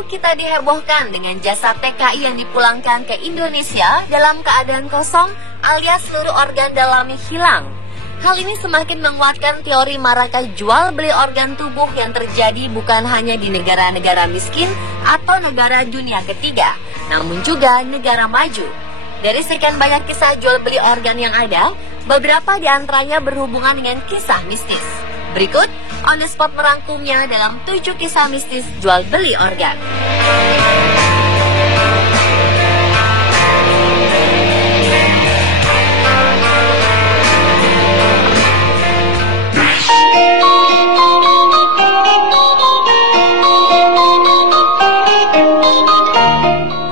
lalu kita dihebohkan dengan jasad TKI yang dipulangkan ke Indonesia dalam keadaan kosong alias seluruh organ dalamnya hilang. Hal ini semakin menguatkan teori maraknya jual beli organ tubuh yang terjadi bukan hanya di negara-negara miskin atau negara dunia ketiga, namun juga negara maju. Dari sekian banyak kisah jual beli organ yang ada, beberapa di antaranya berhubungan dengan kisah mistis. Berikut On The Spot merangkumnya dalam 7 kisah mistis jual beli organ.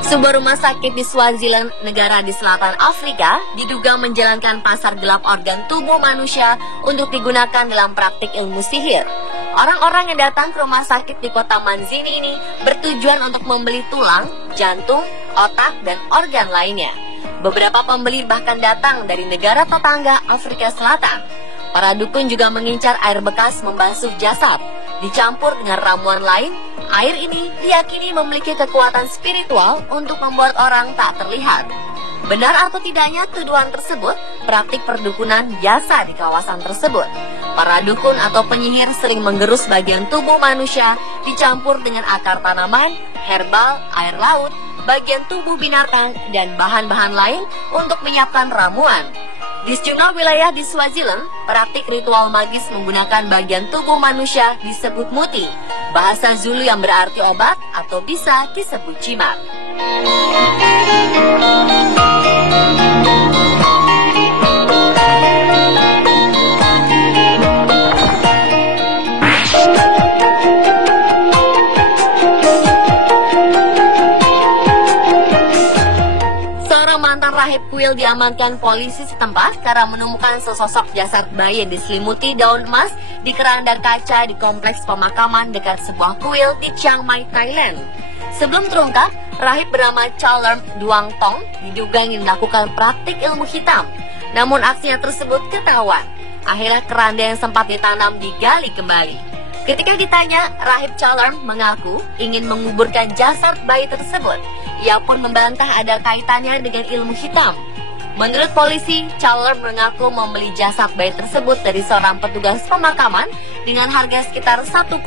Sebuah rumah sakit di Swaziland, negara di selatan Afrika, diduga menjalankan pasar gelap organ tubuh manusia untuk digunakan dalam praktik ilmu sihir. Orang-orang yang datang ke rumah sakit di kota Manzini ini bertujuan untuk membeli tulang, jantung, otak, dan organ lainnya. Beberapa pembeli bahkan datang dari negara tetangga Afrika Selatan. Para dukun juga mengincar air bekas membasuh jasad. Dicampur dengan ramuan lain, air ini diyakini memiliki kekuatan spiritual untuk membuat orang tak terlihat. Benar atau tidaknya tuduhan tersebut, praktik perdukunan biasa di kawasan tersebut. Para dukun atau penyihir sering menggerus bagian tubuh manusia dicampur dengan akar tanaman, herbal, air laut, bagian tubuh binatang, dan bahan-bahan lain untuk menyiapkan ramuan. Di sejumlah wilayah di Swaziland, praktik ritual magis menggunakan bagian tubuh manusia disebut muti, bahasa Zulu yang berarti obat atau bisa disebut jimat. Rahib kuil diamankan polisi setempat karena menemukan sesosok jasad bayi yang diselimuti daun emas di keranda kaca di kompleks pemakaman dekat sebuah kuil di Chiang Mai, Thailand. Sebelum terungkap, rahib bernama Chalerm Duang Tong diduga ingin melakukan praktik ilmu hitam. Namun aksinya tersebut ketahuan. Akhirnya keranda yang sempat ditanam digali kembali. Ketika ditanya, rahib Chalerm mengaku ingin menguburkan jasad bayi tersebut. Ia pun membantah ada kaitannya dengan ilmu hitam. Menurut polisi, Chalerm mengaku membeli jasad bayi tersebut dari seorang petugas pemakaman dengan harga sekitar 1,2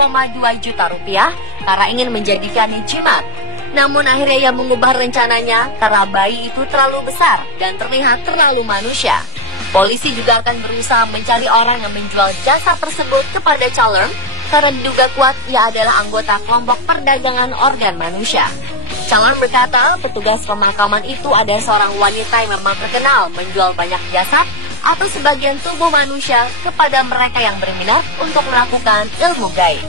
juta rupiah karena ingin menjadikannya jimat. Namun akhirnya ia mengubah rencananya karena bayi itu terlalu besar dan terlihat terlalu manusia. Polisi juga akan berusaha mencari orang yang menjual jasad tersebut kepada Chalerm karena diduga kuat ia adalah anggota kelompok perdagangan organ manusia. Chalerm berkata petugas pemakaman itu ada seorang wanita yang memang terkenal menjual banyak jasad atau sebagian tubuh manusia kepada mereka yang berminat untuk melakukan ilmu gaib.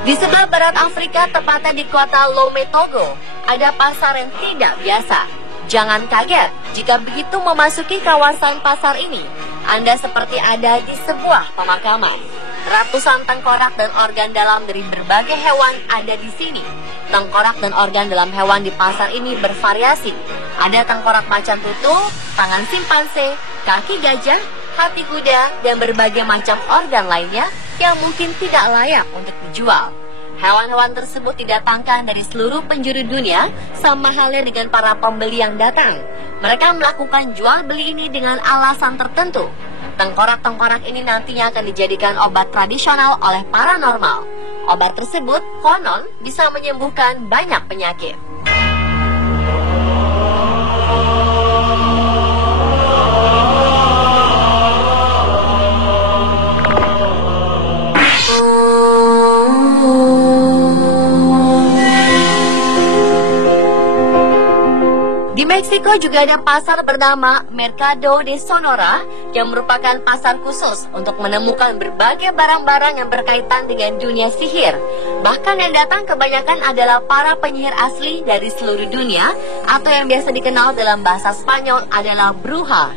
Di sebelah barat Afrika, tepatnya di kota Lome, Togo, ada pasar yang tidak biasa. Jangan kaget jika begitu memasuki kawasan pasar ini, Anda seperti ada di sebuah pemakaman. Ratusan tengkorak dan organ dalam dari berbagai hewan ada di sini. Tengkorak dan organ dalam hewan di pasar ini bervariasi. Ada tengkorak macan tutul, tangan simpanse, kaki gajah, hati kuda, dan berbagai macam organ lainnya yang mungkin tidak layak untuk dijual. Hewan-hewan tersebut didatangkan dari seluruh penjuru dunia, sama halnya dengan para pembeli yang datang. Mereka melakukan jual beli ini dengan alasan tertentu. Tengkorak-tengkorak ini nantinya akan dijadikan obat tradisional oleh paranormal. Obat tersebut konon bisa menyembuhkan banyak penyakit. Di Meksiko juga ada pasar bernama Mercado de Sonora yang merupakan pasar khusus untuk menemukan berbagai barang-barang yang berkaitan dengan dunia sihir. Bahkan yang datang kebanyakan adalah para penyihir asli dari seluruh dunia atau yang biasa dikenal dalam bahasa Spanyol adalah bruja.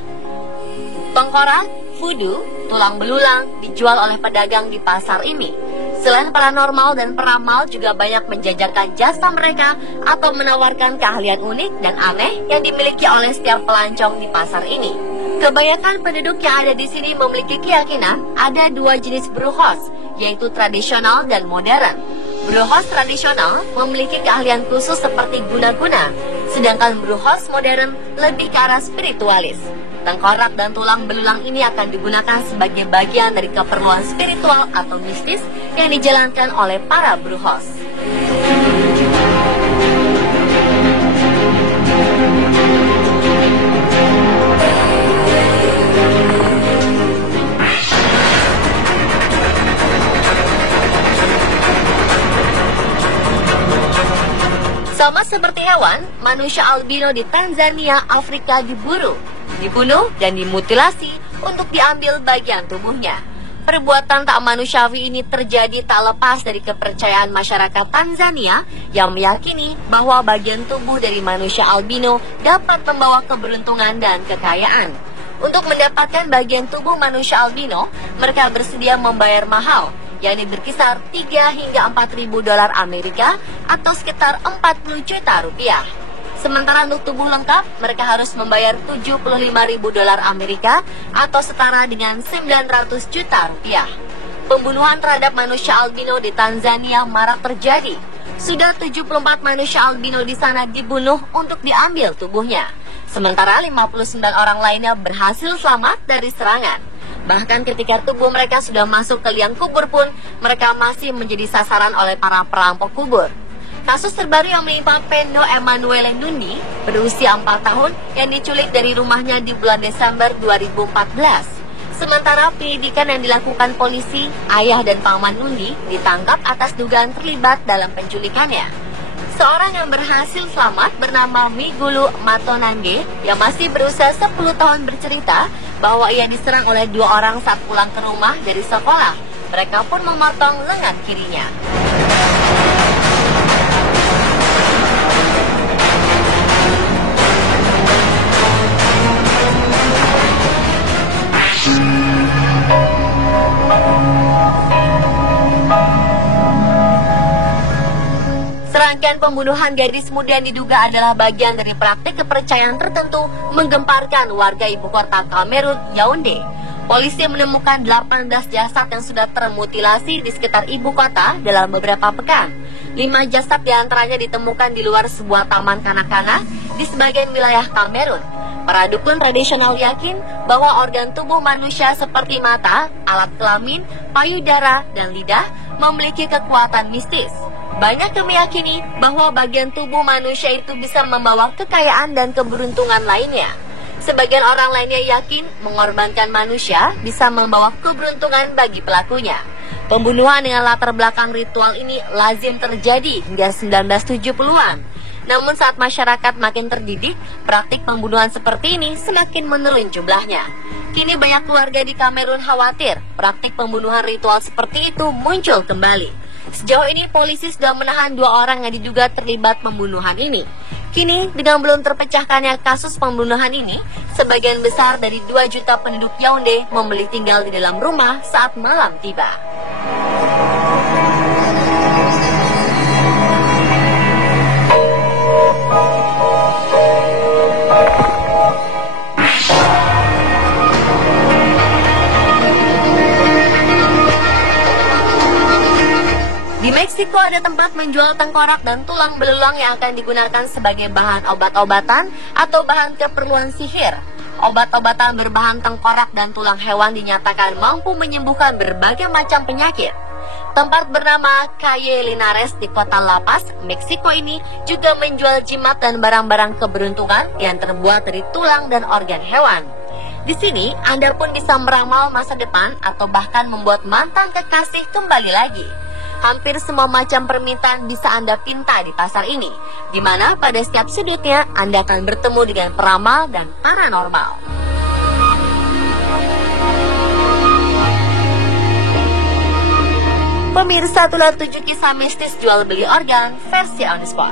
Tengkorak, voodoo, tulang belulang dijual oleh pedagang di pasar ini. Selain paranormal dan peramal juga banyak menjajakan jasa mereka atau menawarkan keahlian unik dan aneh yang dimiliki oleh setiap pelancong di pasar ini. Kebanyakan penduduk yang ada di sini memiliki keyakinan ada dua jenis bruhos, yaitu tradisional dan modern. Bruhos tradisional memiliki keahlian khusus seperti guna-guna, sedangkan bruhos modern lebih ke arah spiritualis. Tengkorak dan tulang belulang ini akan digunakan sebagai bagian dari keperluan spiritual atau mistis yang dijalankan oleh para bruhos. Sama seperti hewan, manusia albino di Tanzania, Afrika diburu, dibunuh, dan dimutilasi untuk diambil bagian tubuhnya. Perbuatan tak manusiawi ini terjadi tak lepas dari kepercayaan masyarakat Tanzania yang meyakini bahwa bagian tubuh dari manusia albino dapat membawa keberuntungan dan kekayaan. Untuk mendapatkan bagian tubuh manusia albino, mereka bersedia membayar mahal, yakni berkisar 3 hingga 4.000 dolar Amerika atau sekitar 40 juta rupiah. Sementara untuk tubuh lengkap, mereka harus membayar 75.000 dolar Amerika atau setara dengan 900 juta rupiah. Pembunuhan terhadap manusia albino di Tanzania marak terjadi. Sudah 74 manusia albino di sana dibunuh untuk diambil tubuhnya. Sementara 59 orang lainnya berhasil selamat dari serangan. Bahkan ketika tubuh mereka sudah masuk ke liang kubur pun, mereka masih menjadi sasaran oleh para perampok kubur. Kasus terbaru yang menimpa Pendo Emanuele Nundi, berusia 4 tahun, yang diculik dari rumahnya di bulan Desember 2014. Sementara penyidikan yang dilakukan polisi, ayah dan paman Nundi ditangkap atas dugaan terlibat dalam penculikannya. Seorang yang berhasil selamat bernama Migulu Matonange yang masih berusia 10 tahun bercerita bahwa ia diserang oleh 2 orang saat pulang ke rumah dari sekolah. Mereka pun memotong lengan kirinya. Serangkaian pembunuhan gadis muda yang diduga adalah bagian dari praktik kepercayaan tertentu menggemparkan warga ibu kota Kamerun, Yaounde. Polisi menemukan 18 jasad yang sudah termutilasi di sekitar ibu kota dalam beberapa pekan. 5 jasad diantaranya ditemukan di luar sebuah taman kanak-kanak di sebagian wilayah Kamerun. Para dukun tradisional yakin bahwa organ tubuh manusia seperti mata, alat kelamin, payudara, dan lidah memiliki kekuatan mistis. Banyak yang meyakini bahwa bagian tubuh manusia itu bisa membawa kekayaan dan keberuntungan lainnya. Sebagian orang lainnya yakin mengorbankan manusia bisa membawa keberuntungan bagi pelakunya. Pembunuhan dengan latar belakang ritual ini lazim terjadi hingga 1970-an. Namun saat masyarakat makin terdidik, praktik pembunuhan seperti ini semakin menurun jumlahnya. Kini banyak keluarga di Kamerun khawatir praktik pembunuhan ritual seperti itu muncul kembali. Sejauh ini polisi sudah menahan 2 orang yang diduga terlibat pembunuhan ini. Kini dengan belum terpecahkannya kasus pembunuhan ini, sebagian besar dari 2 juta penduduk Yaounde memilih tinggal di dalam rumah saat malam tiba. Di Meksiko ada tempat menjual tengkorak dan tulang belulang yang akan digunakan sebagai bahan obat-obatan atau bahan keperluan sihir. Obat-obatan berbahan tengkorak dan tulang hewan dinyatakan mampu menyembuhkan berbagai macam penyakit. Tempat bernama Calle Linares di kota La Paz, Meksiko ini juga menjual jimat dan barang-barang keberuntungan yang terbuat dari tulang dan organ hewan. Di sini, Anda pun bisa meramal masa depan atau bahkan membuat mantan kekasih kembali lagi. Hampir semua macam permintaan bisa Anda pinta di pasar ini, di mana pada setiap sudutnya Anda akan bertemu dengan peramal dan paranormal. Pemirsa, itulah 7 kisah mistis jual beli organ versi on the spot.